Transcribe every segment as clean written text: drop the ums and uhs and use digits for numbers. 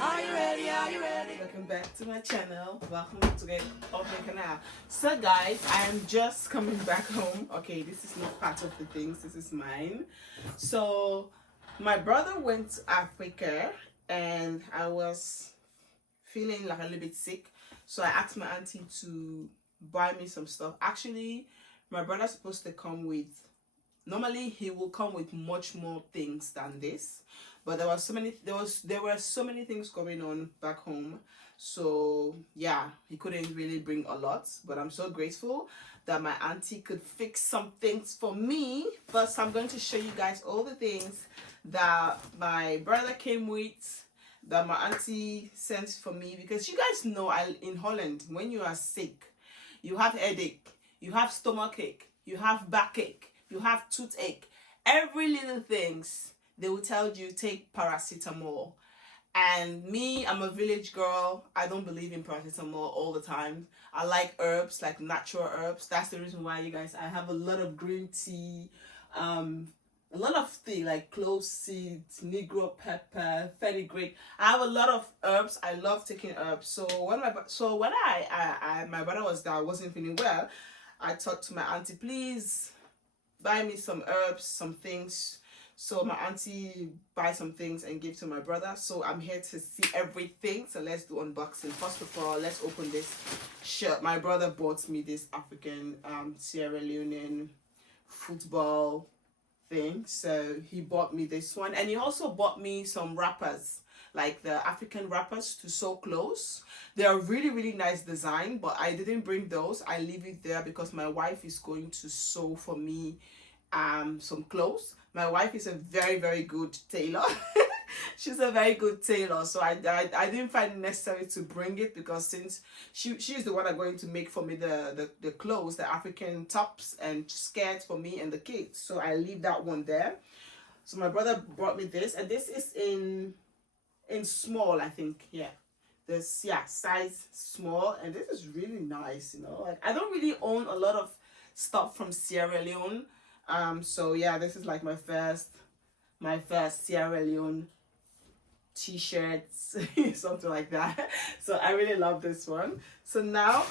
Are you ready? Are you ready? Welcome back to my channel. Welcome to the canal. So guys, I am just coming back home. Okay, this is not part of the things. This is mine. So my brother went to Africa and I was feeling like a little bit sick. So I asked my auntie to buy me some stuff. Actually, my brother's supposed to come with, normally he will come with much more things than this, but there were so many things going on back home, so yeah, he couldn't really bring a lot. But I'm so grateful that my auntie could fix some things for me. First, I'm going to show you guys all the things that my brother came with, that my auntie sent for me, because you guys know, in Holland, when you are sick, you have headache, you have stomach ache, you have backache, you have toothache, every little things, they will tell you take paracetamol. And me, I'm a village girl. I don't believe in paracetamol all the time. I like herbs, like natural herbs. That's the reason why, you guys, I have a lot of green tea, a lot of things like clove seeds, negro pepper, fenugreek. I have a lot of herbs. I love taking herbs. So when my brother was there, I wasn't feeling well, I talked to my auntie, please buy me some herbs, some things. So my auntie buy some things and give to my brother. So I'm here to see everything. So let's do unboxing. First of all, let's open this shirt. My brother bought me this African Sierra Leonean football thing. So he bought me this one, and he also bought me some wrappers, like the African wrappers to sew clothes. They are really, really nice design, but I didn't bring those. I leave it there because my wife is going to sew for me some clothes. My wife is a very, very good tailor. She's a very good tailor, so I didn't find it necessary to bring it, because since she's the one that's going to make for me the clothes, the African tops and skirts for me and the kids. So I leave that one there. So my brother brought me this, and this is in small, I think. Yeah, this, yeah, size small, and this is really nice, you know. Like, I don't really own a lot of stuff from Sierra Leone. So yeah, this is like my first Sierra Leone t-shirts, something like that. So I really love this one. So now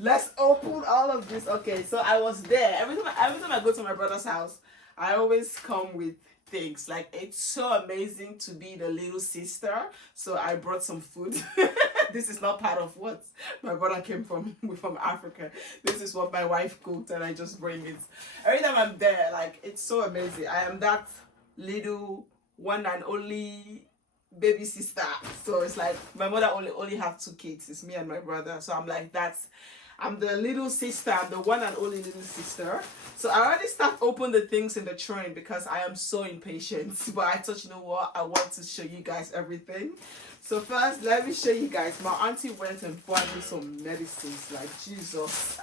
let's open all of this. Okay, so I was there. Every time I go to my brother's house, I always come with things. Like, it's so amazing to be the little sister. So I brought some food. This is not part of what my brother came from Africa. This is what my wife cooked, and I just bring it. Every time I'm there, like, it's so amazing. I am that little one and only baby sister. So it's like, my mother only have 2 kids. It's me and my brother. So I'm like, I'm the little sister. I'm the one and only little sister. So I already start open the things in the train because I am so impatient. But I thought, you know what, I want to show you guys everything. So first, let me show you guys. My auntie went and bought me some medicines. Like, Jesus.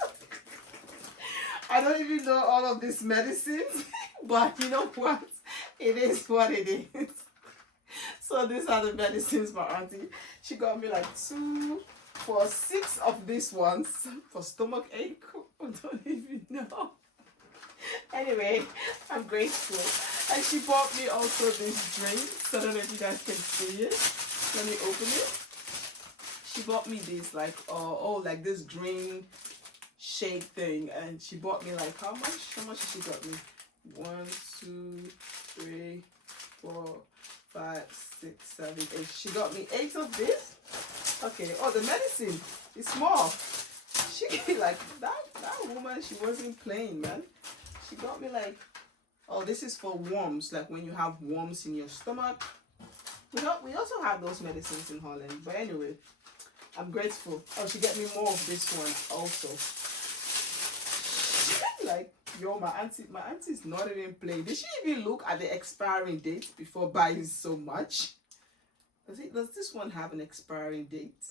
I don't even know all of these medicines. But you know what? It is what it is. So these are the medicines my auntie. She got me like 2 for 6 of these ones for stomach ache. I don't even know. Anyway, I'm grateful. And she bought me also this drink. So I don't know if you guys can see it. Let me open it. She bought me this, like, like this green shake thing. And she bought me like, how much? How much did she got me? 1, 2, 3, 4, 5, 6, 7, 8. She got me 8 of this. Okay. Oh, the medicine is small. She like that woman. She wasn't playing, man. She got me like, oh, this is for worms. Like when you have worms in your stomach. We also have those medicines in Holland. But anyway, I'm grateful. Oh, she got me more of this one also. Like, yo, my auntie's not even playing. Did she even look at the expiring date before buying so much? Does this one have an expiring date?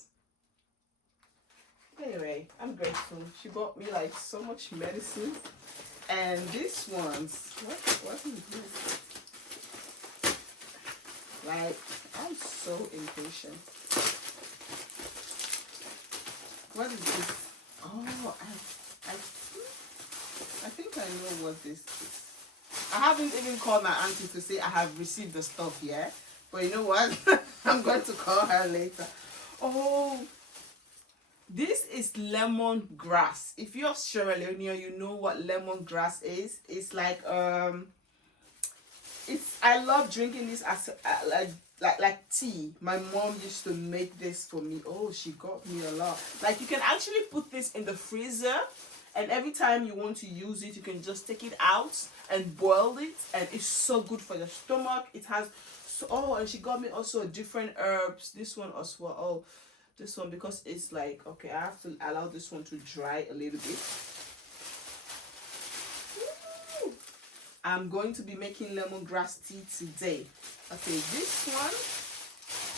Anyway, I'm grateful. She bought me like so much medicine. And these ones, what is this? Like, I'm so impatient. What is this? Oh, I think I know what this is. I haven't even called my auntie to say I have received the stuff yet. But you know what? I'm going to call her later. Oh, this is lemongrass. If you're Sierra Leonean, you know what lemongrass is. It's like it's, I love drinking this as like tea. My mom used to make this for me. Oh, she got me a lot. Like, you can actually put this in the freezer, and every time you want to use it, you can just take it out and boil it, and it's so good for your stomach. It has so, oh, and she got me also different herbs. This one as well. Oh, this one, because it's like, okay, I have to allow this one to dry a little bit. Woo! I'm going to be making lemongrass tea today. Okay, this one,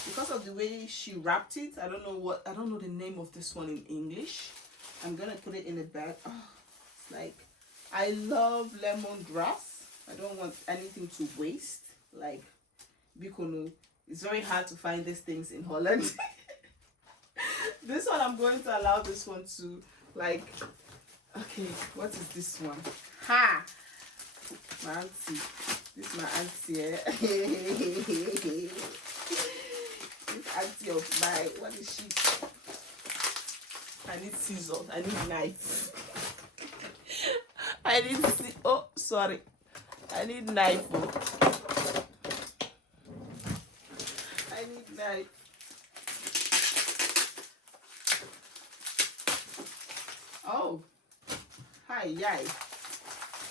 because of the way she wrapped it, I don't know the name of this one in English. I'm gonna put it in a bag. Oh, it's like, I love lemongrass. I don't want anything to waste. Like, Bikono, it's very hard to find these things in Holland. This one, I'm going to allow this one to, like, okay, what is this one? Ha! My auntie. This is my auntie, eh? This auntie of mine, what is she? I need scissors. I need knife. I need oh, sorry. I need knife. Oh. I need knife. Oh. Hi, yay.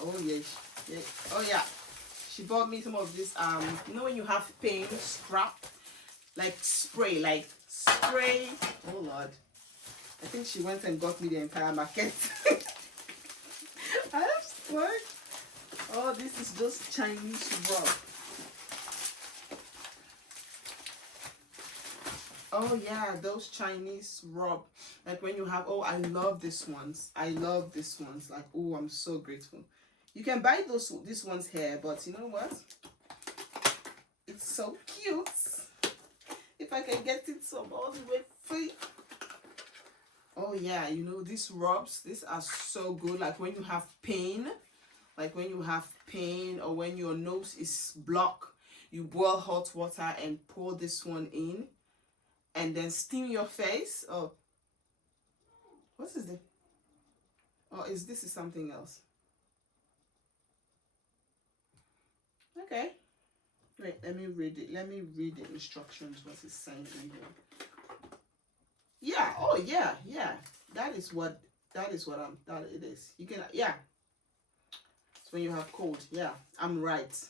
Oh yes. Yeah. Oh yeah. She bought me some of this you know when you have pain strap, like spray. Oh Lord. I think she went and got me the entire market. I have spray. Oh, this is just Chinese rub. Oh yeah, those Chinese rub. Like when you have, oh, I love these ones. I love these ones. Like, oh, I'm so grateful. You can buy these ones here, but you know what? It's so cute. If I can get it some all the way free. Oh yeah, you know, these rubs, these are so good. Like when you have pain, or when your nose is blocked, you boil hot water and pour this one in, and then steam your face. Oh, what is this? Oh, this is something else? Okay. Wait, let me read it. Let me read the instructions. What it's saying in here. Yeah. Oh yeah. Yeah. That is what it is. You can, yeah. It's when you have cold. Yeah, I'm right.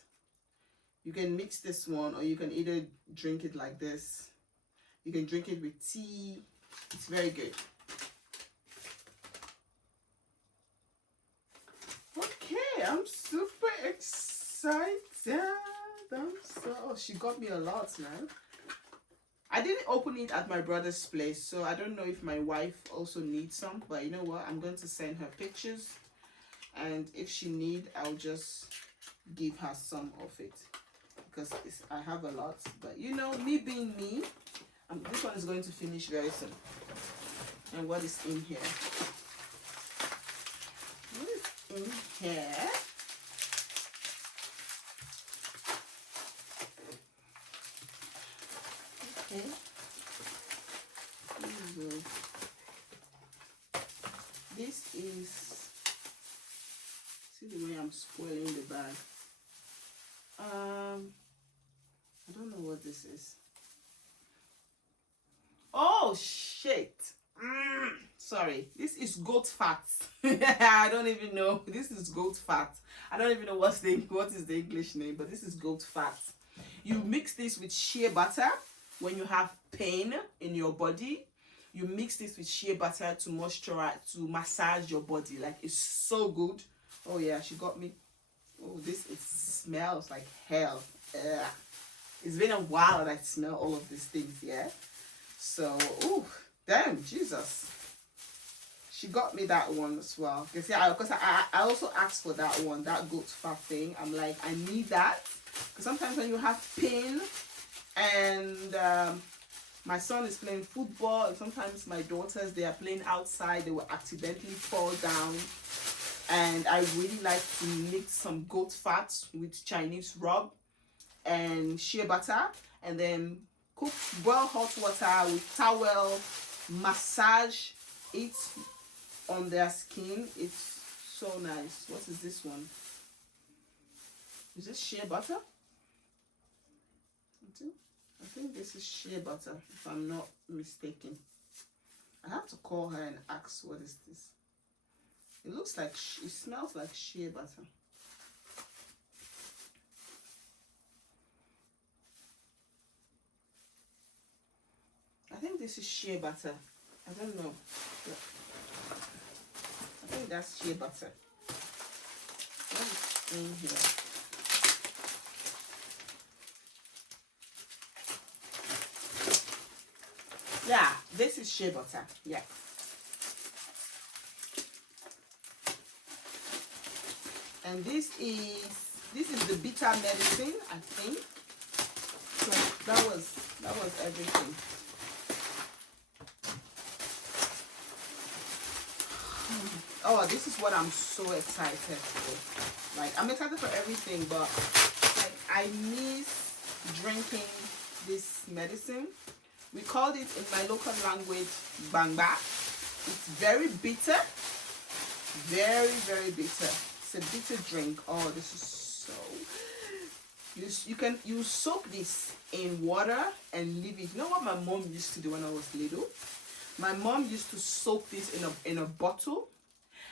You can mix this one, or you can either drink it like this. You can drink it with tea. It's very good. Okay, I'm super excited. Oh, she got me a lot, man. I didn't open it at my brother's place, so I don't know if my wife also needs some, but you know what? I'm going to send her pictures, and if she needs, I'll just give her some of it, because I have a lot. But you know, me being me, this one is going to finish very soon. And what is in here? What is in here? Okay. This is, see the way I'm spoiling the bag. I don't know what this is. Oh shit. Sorry, this is goat fat. I don't even know. This is goat fat. I don't even know what is the English name, but this is goat fat. You mix this with shea butter when you have pain in your body. You mix this with shea butter to moisturize, to massage your body. Like, it's so good. Oh yeah, she got me. Oh, it smells like hell. It's been a while that I smell all of these things, yeah. So, oh, damn, Jesus. She got me that one as well. Because I also asked for that one, that goat fat thing. I'm like, I need that. Because sometimes when you have pain, and my son is playing football, and sometimes my daughters, they are playing outside, they will accidentally fall down. And I really like to mix some goat fat with Chinese rub and shea butter, and then boil hot water with towel, massage it on their skin. It's so nice. What is this one? Is this shea butter? I think this is shea butter, if I'm not mistaken. I have to call her and ask, what is this? It looks like, it smells like shea butter. I think this is shea butter. I don't know. I think that's shea butter. What is in here? Yeah, this is shea butter. Yeah. And this is the bitter medicine, I think. So that was everything. Oh, this is what I'm so excited for. Like, I'm excited for everything, but like, I miss drinking this medicine. We called it in my local language bangba. It's very bitter. Very, very bitter. It's a bitter drink. Oh, this is so... You soak this in water and leave it. You know what my mom used to do when I was little? My mom used to soak this in a bottle,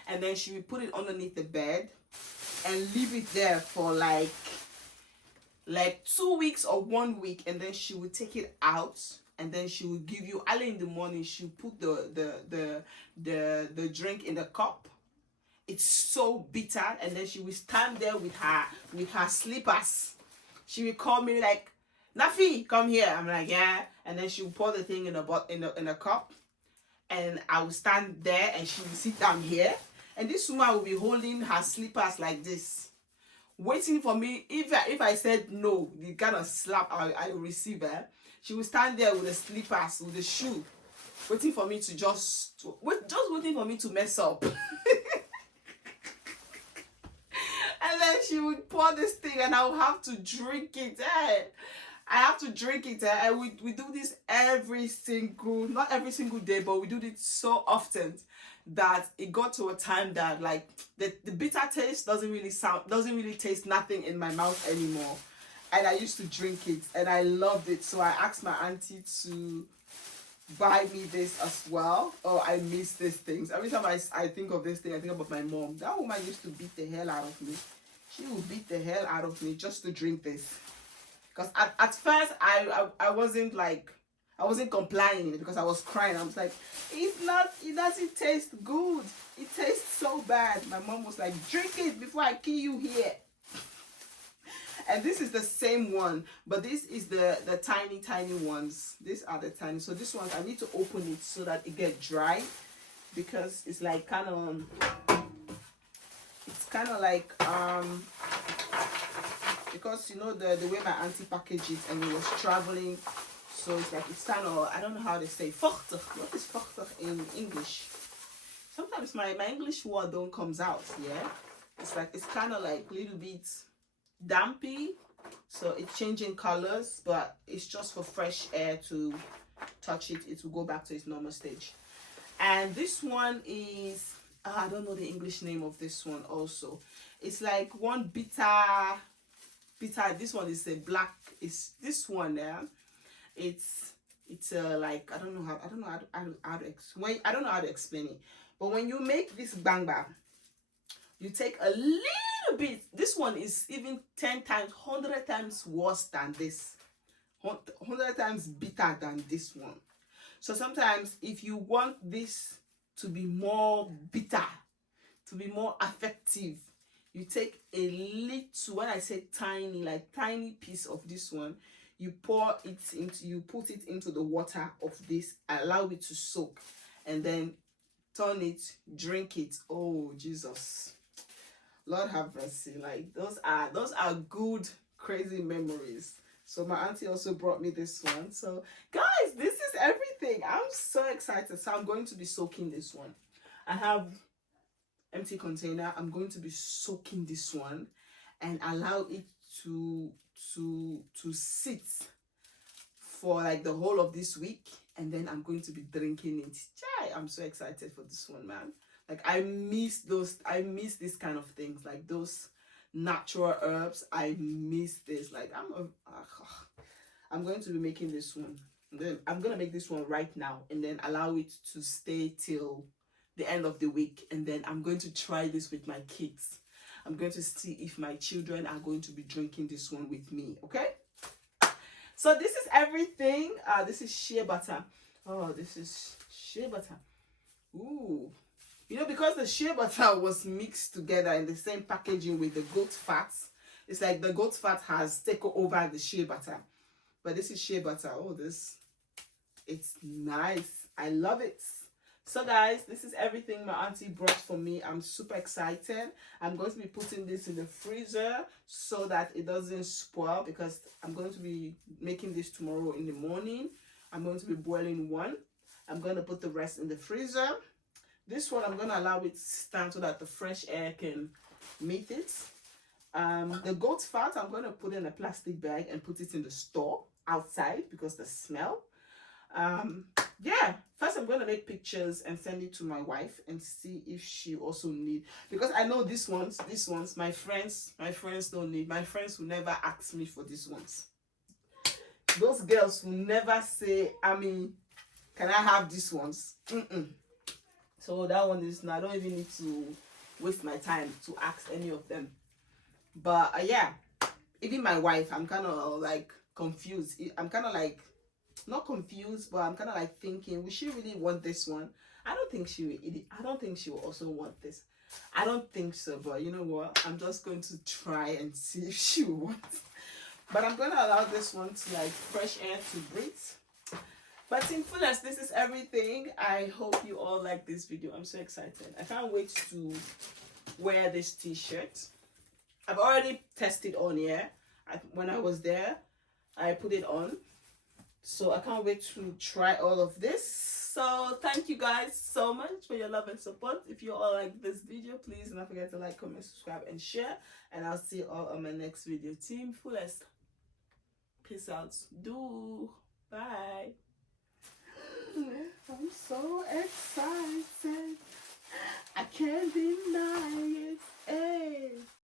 and then she would put it underneath the bed and leave it there for like 2 weeks or 1 week, and then she would take it out, and then she would give you early in the morning. She would put the drink in the cup. It's so bitter, and then she would stand there with her slippers. She would call me like, Nafi, come here. I'm like, yeah. And then she would pour the thing in a cup, and I would stand there, and she would sit down here, and this woman would be holding her slippers like this, waiting for me. If I said no, the kind of slap I would receive her, she would stand there with the slippers, with the shoe, waiting for me to just waiting for me to mess up. And then she would pour this thing, and I would have to drink it. I have to drink it. And we do this not every single day, but we do it so often that it got to a time that like the bitter taste doesn't really taste nothing in my mouth anymore. And I used to drink it, and I loved it. So I asked my auntie to buy me this as well. Oh, I miss these things. Every time I think of this thing, I think about my mom. That woman used to beat the hell out of me. She would beat the hell out of me just to drink this. Because at first I wasn't complying because I was crying. I was like, it doesn't taste good. It tastes so bad. My mom was like, drink it before I kill you here. And this is the same one, but this is the tiny ones. These are the tiny. So this one, I need to open it so that it gets dry, because it's like kind of like because you know the way my auntie packaged it, and it was traveling, so it's like it's kind of, I don't know how they say vochtig. What is vochtig in English? Sometimes my English word don't comes out. Yeah, it's kind of like a little bit dampy, so it's changing colors, but it's just for fresh air to touch it. It will go back to its normal stage. And this one is I don't know the English name of this one. Also, it's like one bitter. This one is a black. Is this one there? It's like I don't know how to explain it. But when you make this bangba, you take a little bit. This one is even 10 times, 100 times worse than this. 100 times bitter than this one. So sometimes if you want this to be more bitter, to be more effective, you take a little, when I say tiny, like tiny piece of this one, you put it into the water of this, allow it to soak, and then turn it, drink it. Oh Jesus, Lord have mercy. Like those are good crazy memories. So my auntie also brought me this one. So guys, this is everything. I'm so excited. So I'm going to be soaking this one. I have empty container. I'm going to be soaking this one and allow it to sit for like the whole of this week, and then I'm going to be drinking it. Chai, I'm so excited for this one, man. Like I miss this kind of things, like those natural herbs. I miss this. Like I'm going to be making this one. Then I'm gonna make this one right now, and then allow it to stay till the end of the week, and then I'm going to try this with my kids. I'm going to see if my children are going to be drinking this one with me. Okay, so this is everything. This is shea butter. Oh, this is shea butter. Ooh, you know, because the shea butter was mixed together in the same packaging with the goat fat, it's like the goat fat has taken over the shea butter. But this is shea butter. Oh, it's nice. I love it. So guys, this is everything my auntie brought for me. I'm super excited. I'm going to be putting this in the freezer so that it doesn't spoil, because I'm going to be making this tomorrow in the morning. I'm going to be boiling one. I'm going to put the rest in the freezer. This one I'm going to allow it to stand so that the fresh air can meet it. The goat fat I'm going to put in a plastic bag and put it in the store outside because the smell. Yeah, first I'm going to make pictures and send it to my wife and see if she also need, because I know these ones my friends don't need. My friends will never ask me for these ones. Those girls will never say, I mean, can I have these ones? So that one is, I don't even need to waste my time to ask any of them. But yeah, even my wife, I'm kind of like confused. I'm kind of like, not confused, but I'm kind of like thinking, will she really want this one? I don't think she will. I don't think she will also want this. I don't think so, but you know what? I'm just going to try and see if she will want it. But I'm going to allow this one to like fresh air to breathe. But in fullest, this is everything. I hope you all like this video. I'm so excited. I can't wait to wear this t-shirt. I've already tested on here. When I was there, I put it on. So I can't wait to try all of this. So thank you guys so much for your love and support. If you all like this video, please do not forget to like, comment, subscribe, and share. And I'll see you all on my next video. Team Fullest. Peace out. Bye. I'm so excited. I can't deny it. Hey.